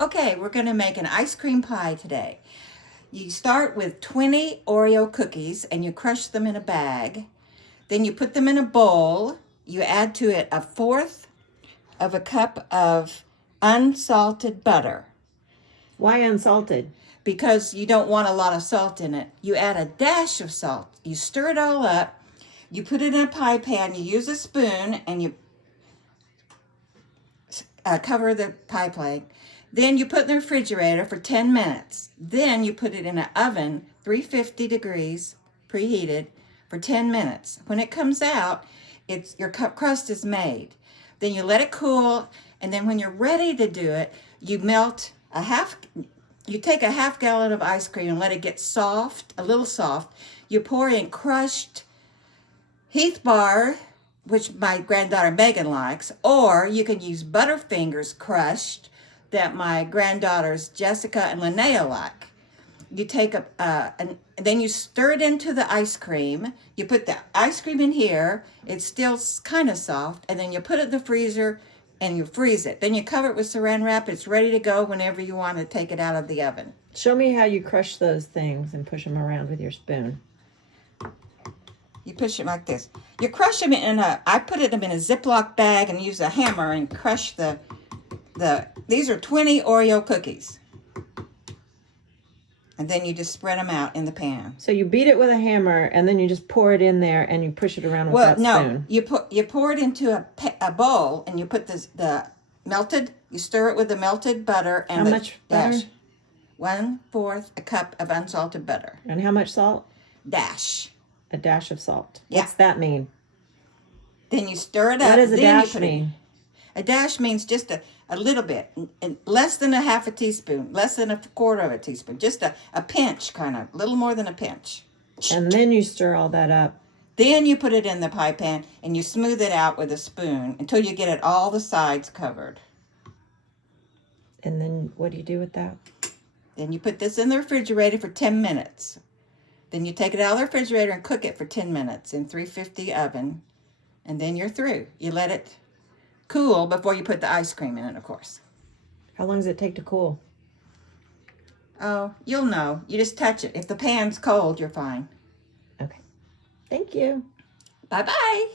Okay, we're going to make an ice cream pie today. You start with 20 Oreo cookies and you crush them in a bag. Then you put them in a bowl. You add to it 1/4 of a cup of unsalted butter. Why unsalted? Because you don't want a lot of salt in it. You add a dash of salt. You stir it all up. You put it in a pie pan. You use a spoon and you cover the pie plate. Then you put it in the refrigerator for 10 minutes. Then you put it in an oven, 350 degrees, preheated, for 10 minutes. When it comes out, your crust is made. Then you let it cool, and then when you're ready to do it, you take a 1/2 gallon of ice cream and let it get soft, a little soft. You pour in crushed Heath bar, which my granddaughter Megan likes, or you can use Butterfingers crushed that my granddaughters Jessica and Linnea like. You take and then you stir it into the ice cream. You put the ice cream in here. It's still kind of soft, and then you put it in the freezer and you freeze it. Then you cover it with saran wrap. It's ready to go whenever you want to take it out of the oven. Show me how you crush those things and push them around with your spoon. You push it like this. You crush them I put them in a Ziploc bag and use a hammer and crush these are 20 Oreo cookies. And then you just spread them out in the pan. So you beat it with a hammer and then you just pour it in there and you push it around with that spoon. You pour it into a bowl and you put you stir it with the melted butter and how much butter? 1/4 a cup of unsalted butter. And how much salt? Dash. A dash of salt. Yeah. What's that mean? Then you stir it up. What does a dash mean? A dash means just a little bit, and less than a 1/2 teaspoon, less than 1/4 of a teaspoon, just a pinch, kind of, a little more than a pinch. And then you stir all that up. Then you put it in the pie pan and you smooth it out with a spoon until you get all the sides covered. And then what do you do with that? Then you put this in the refrigerator for 10 minutes. Then you take it out of the refrigerator and cook it for 10 minutes in 350 oven. And then you're through. You let it cool before you put the ice cream in it, of course. How long does it take to cool? Oh, you'll know. You just touch it. If the pan's cold, you're fine. Okay. Thank you. Bye-bye.